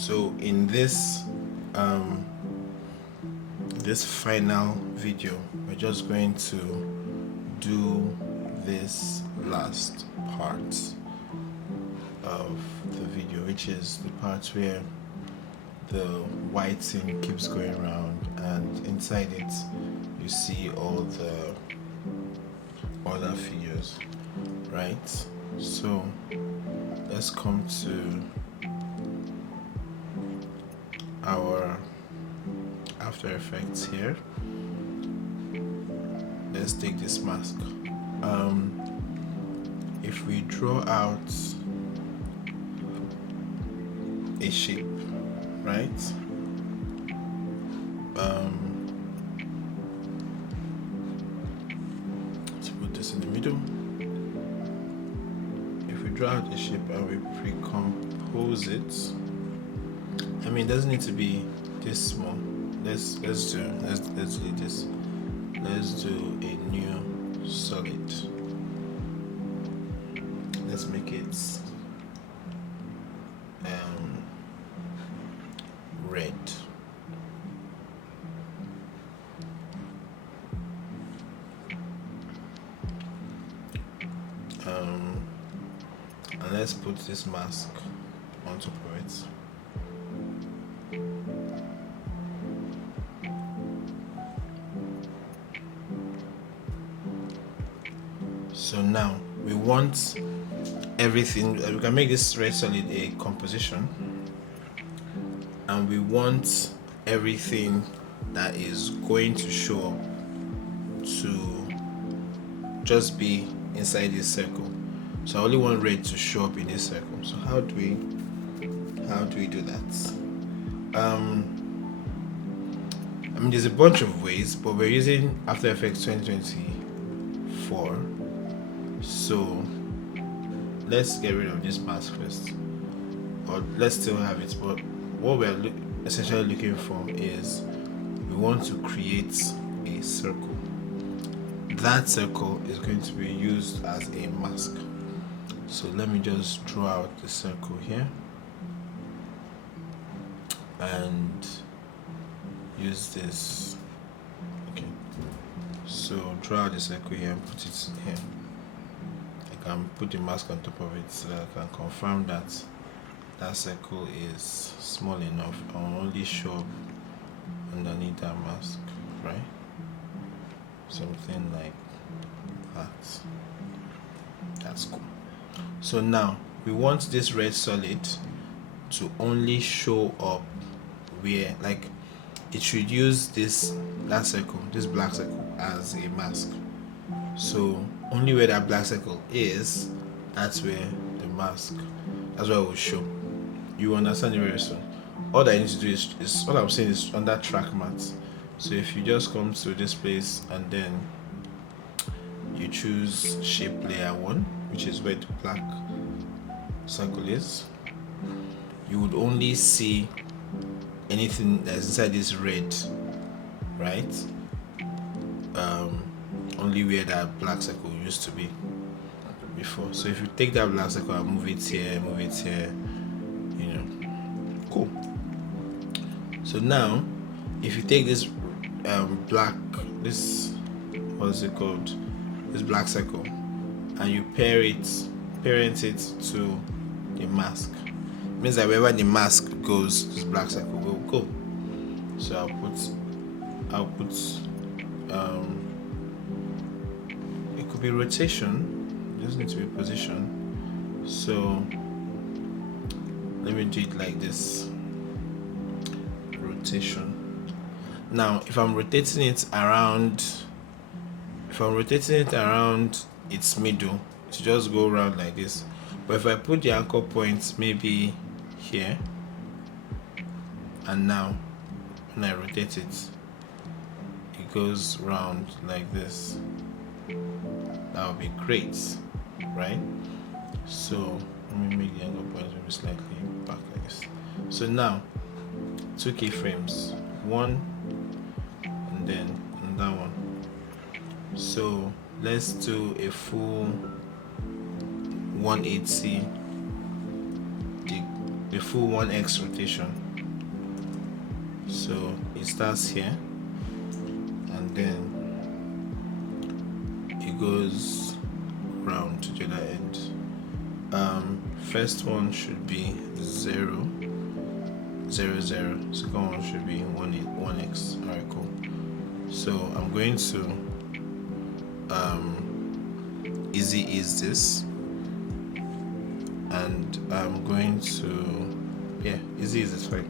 So in this this final video, we're just going to do this last part of the video, which is the part where the white thing keeps going around, and inside it you see all the other figures, right? So let's come to our After Effects here. Let's take this mask. If we draw out a shape, right? Let's put this in the middle. If we draw out a shape and we pre-compose it, I mean, it doesn't need to be this small. Let's do this. Let's do a new solid. Let's make it red. And let's put this mask on top of it. So now we want everything. We can make this red solid a composition, and we want everything that is going to show up to just be inside this circle. So I only want red to show up in this circle. So how do we do that? I mean, there's a bunch of ways, but we're using After Effects 2024. So let's get rid of this mask first, or let's still have it, but what we're essentially looking for is we want to create a circle. That circle is going to be used as a mask. So let me just draw out the circle here and use this. Okay, so draw out the circle here and put it here. I can put the mask on top of it so that I can confirm that that circle is small enough and will only show up underneath that mask, right? Something like that. That's cool. So now we want this red solid to only show up where, like, it should use that circle, this black circle, as a mask. So only where that black circle is, that's where the mask, that's where it will show. You understand it very soon. All that I need to do is all I'm saying is on that track mat. So if you just come to this place and then you choose shape layer 1, which is where the black circle is, you would only see anything that's inside this red, right? Only where that black circle used to be before. So if you take that black circle and move it here, you know, cool. So now if you take this what's it called, this black circle, and you parent it to the mask, it means that wherever the mask goes, this black circle will go. So I'll put it could be rotation, it doesn't need to be position. So let me do it like this, rotation. Now if I'm rotating it around its middle, to just go around like this. But if I put the anchor point maybe here, and now when I rotate it, it goes round like this, that would be great, right? So let me make the anchor point maybe slightly back like this. So now 2 keyframes, one and then another one. So let's do a full 180 the full 1x rotation. So it starts here and then it goes round to the other end. First one should be 0 0 0. Second one should be 1x. Alright, cool. So I'm going to easy ease this, and I'm going to easy ease is fine.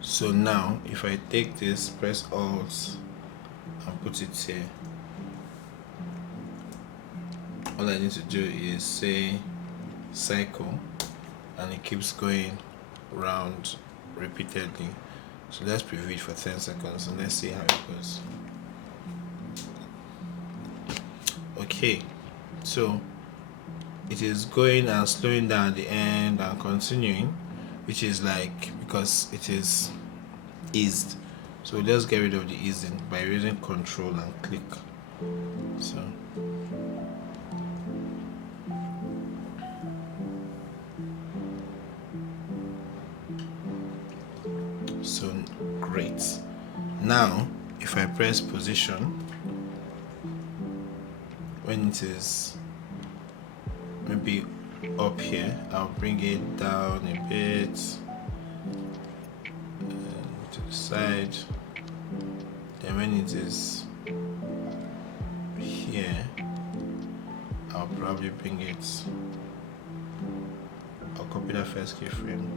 So now if I take this, press Alt and put it here, all I need to do is say cycle, and it keeps going round repeatedly. So let's preview it for 10 seconds and let's see how it goes. Okay, so it is going and slowing down at the end and continuing, which is like because it is eased. So we'll just get rid of the easing by using Control and click. So great. Now if I press position, when it is maybe up here, I'll bring it down a bit to the side. Then when it is here, I'll probably bring it, I'll copy that first keyframe,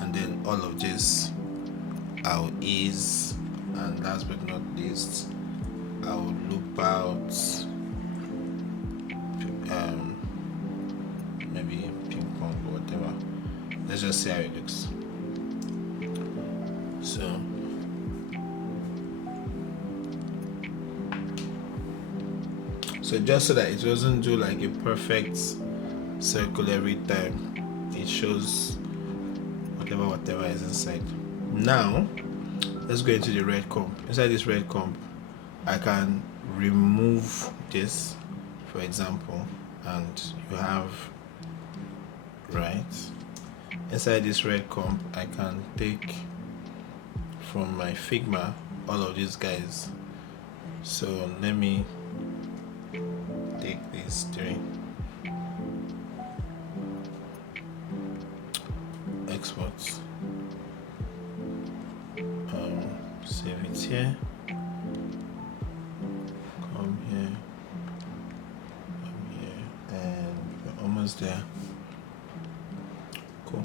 and then all of this I'll ease, and last but not least I'll loop out maybe ping pong or whatever. Let's just see how it looks. So just so that it doesn't do like a perfect circle every time, it shows whatever is inside. Now let's go into the red comp. Inside this red comp, I can remove this, for example, and you have inside this red comp, I can take from my Figma all of these guys. So let me take these three, export, save it here, come here, and we're almost there. Cool.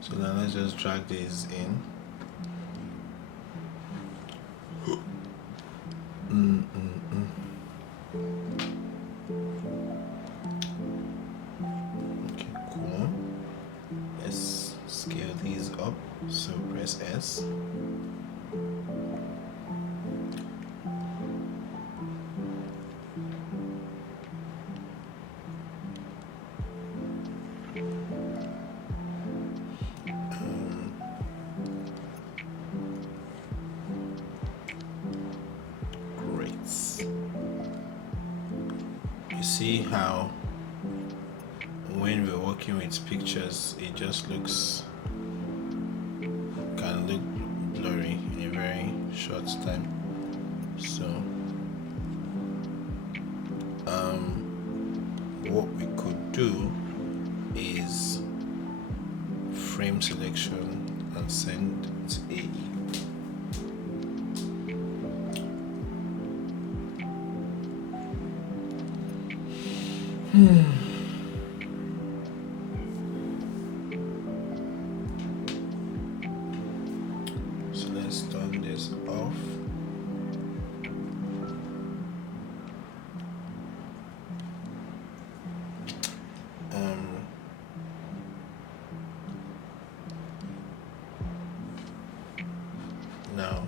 So now let's just drag these in. Okay, cool. Let's scale these up. So press S. See how when we're working with pictures, it just can look blurry in a very short time. So what we could do is frame selection and send to AE. So let's turn this off. Now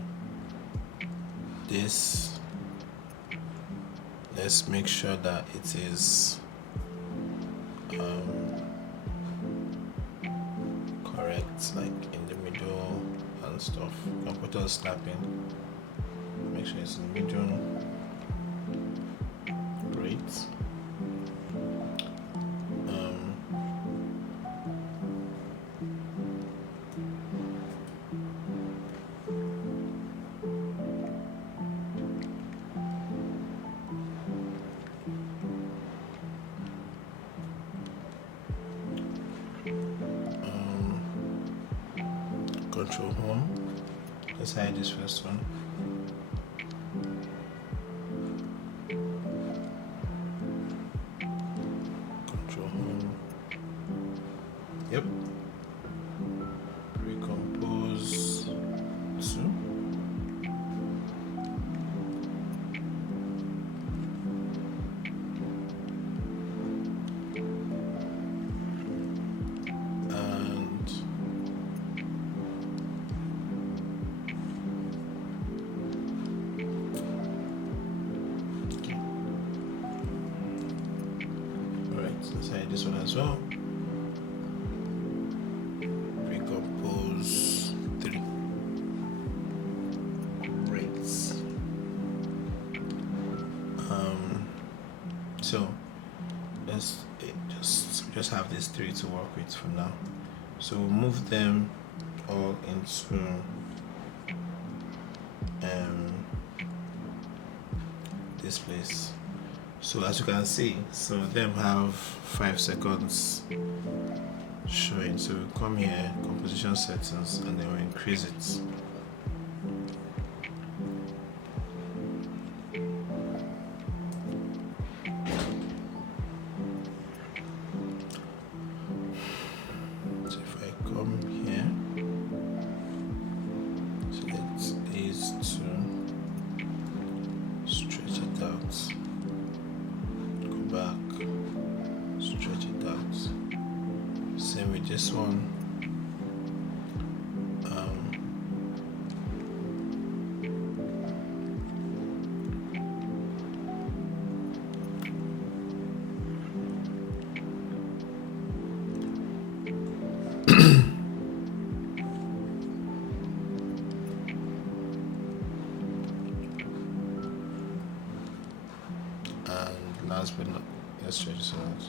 this, let's make sure that it is correct, like in the middle and stuff. You can put on snapping, make sure it's in medium. Great. Control home. Let's hide this first one. Control home. Yep. Recompose 2. Let's hide this one as well. Recompose 3. Great. So let's just have these 3 to work with for now. So we'll move them all into this place. So as you can see, some of them have 5 seconds showing. So we come here, composition settings, and then we increase it. So if I come here, select these 2, stretch it out. Back, stretch it out. Same with this one. And last but not, let's stretch this out.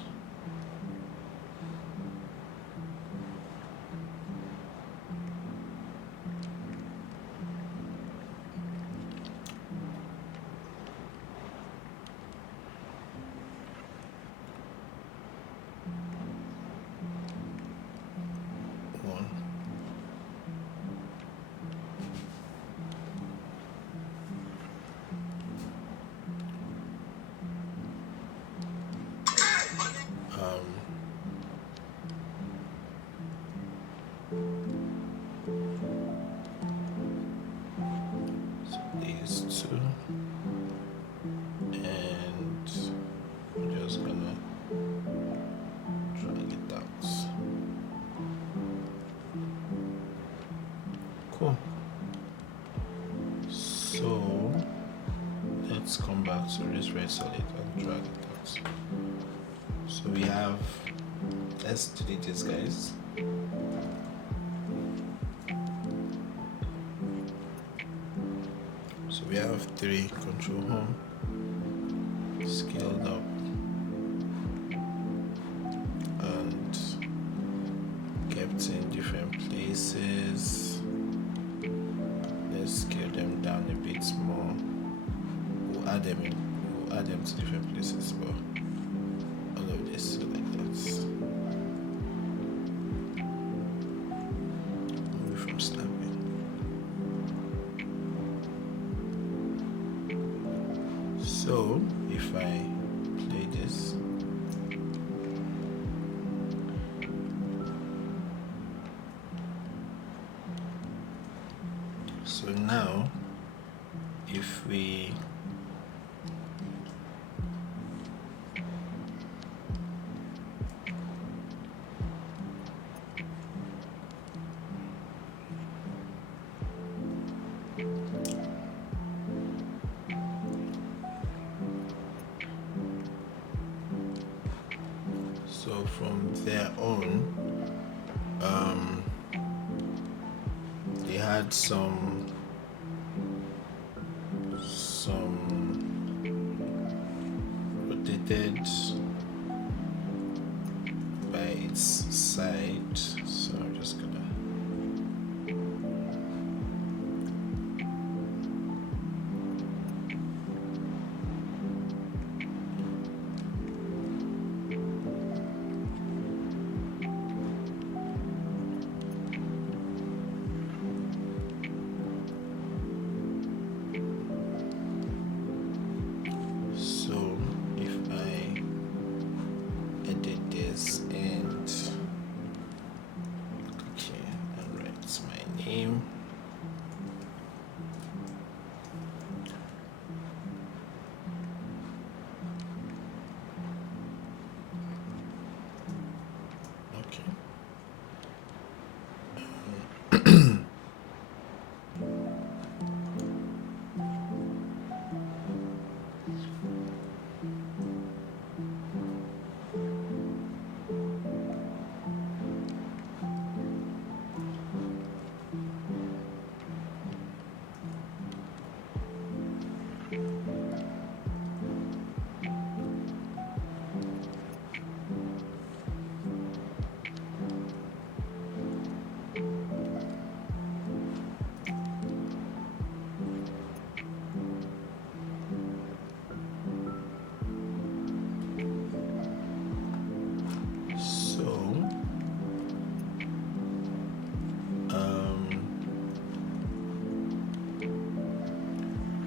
So these 2, and I'm just gonna drag it out. Cool. So let's come back to this red solid and drag it out. So we have, let's delete this, guys. So we have 3, control home, scaled up, and kept in different places. Let's scale them down a bit more. We'll add them to different places, but all of this, so like that. Move from snapping. So if I play this, so now if we so from there on, they had some separated by its side, so I'm just gonna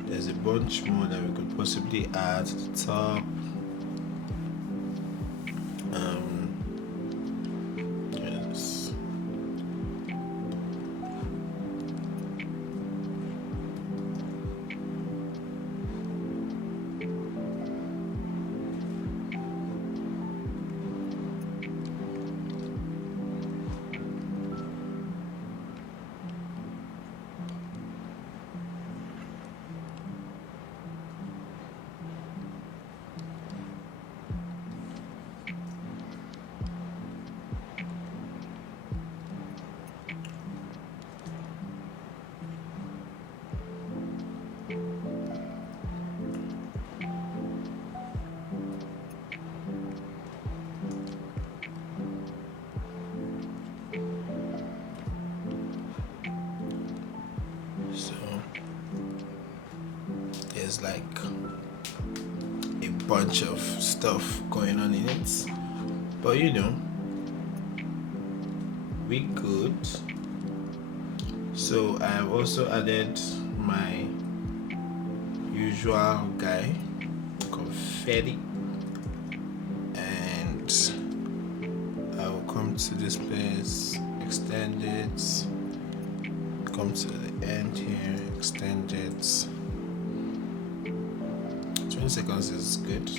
there's a bunch more that we could possibly add to the top. Yes. There's like a bunch of stuff going on in it, but you know, we good. So I have also added my usual guy, confetti, and I will come to this place, extend it, come to the end here, extend it. 20 seconds is good.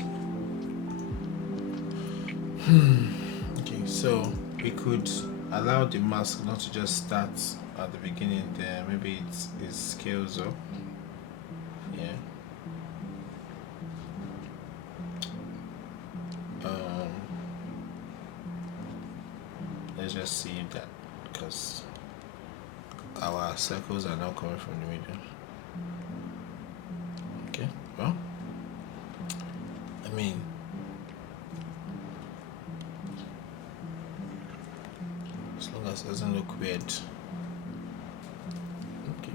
Okay, so we could allow the mask not to just start at the beginning there. Maybe it scales up. Yeah. Let's just see that, because our circles are now coming from the middle. Okay, well, I mean, as long as it doesn't look weird. Okay.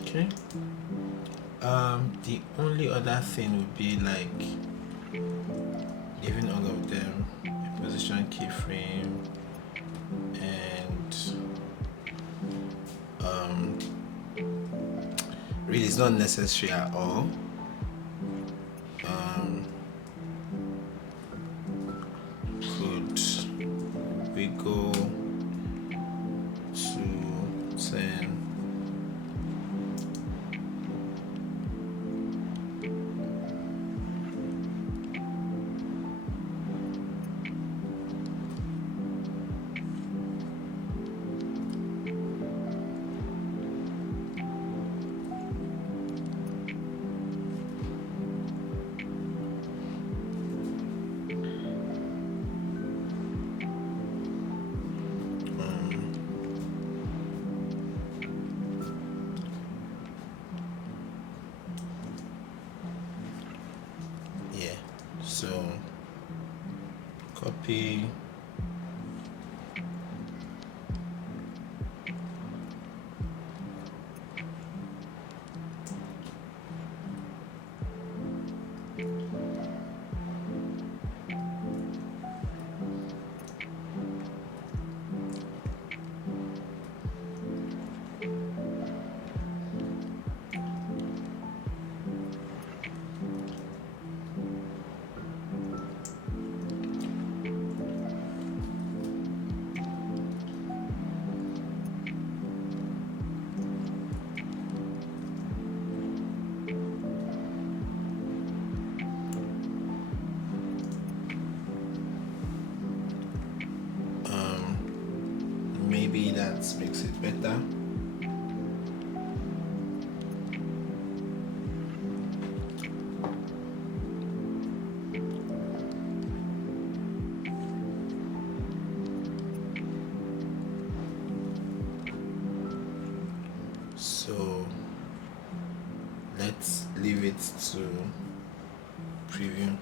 Okay. The only other thing would be like giving all of them a position keyframe, and really it's not necessary at all. Could we go to 10? So copy, maybe that makes it better. So let's leave it to preview.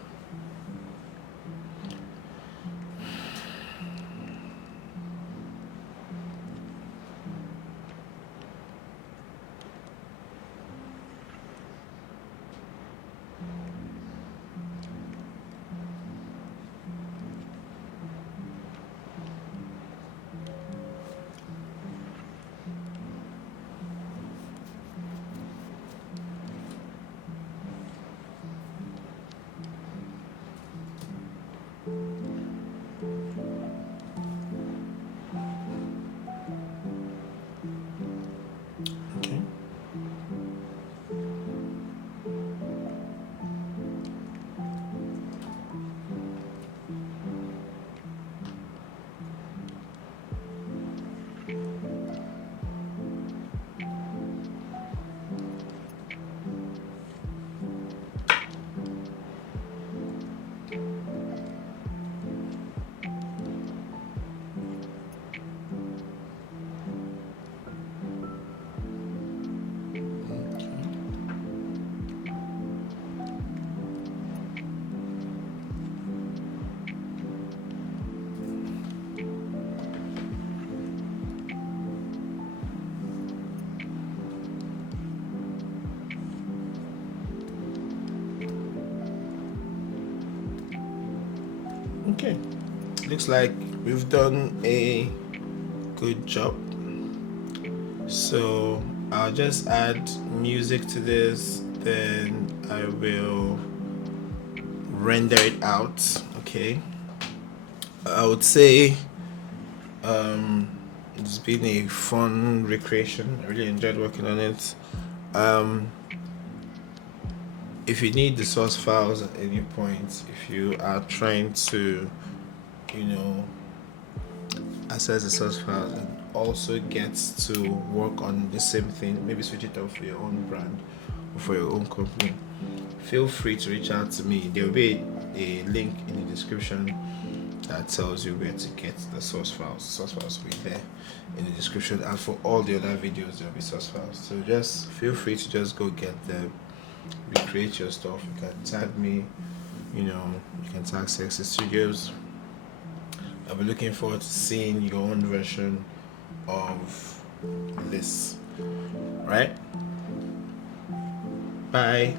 Okay. Okay, looks like we've done a good job. So I'll just add music to this, then I will render it out. Okay, I would say it's been a fun recreation. I really enjoyed working on it. If you need the source files at any point, if you are trying to, you know, access the source files and also gets to work on the same thing, maybe switch it up for your own brand or for your own company, feel free to reach out to me. There will be a link in the description that tells you where to get the source files. Source files will be there in the description, and for all the other videos there will be source files. So just feel free to just go get them, recreate your stuff. You can tag me, you can tag Sexy Studios. I'll be looking forward to seeing your own version of this. Right? Bye.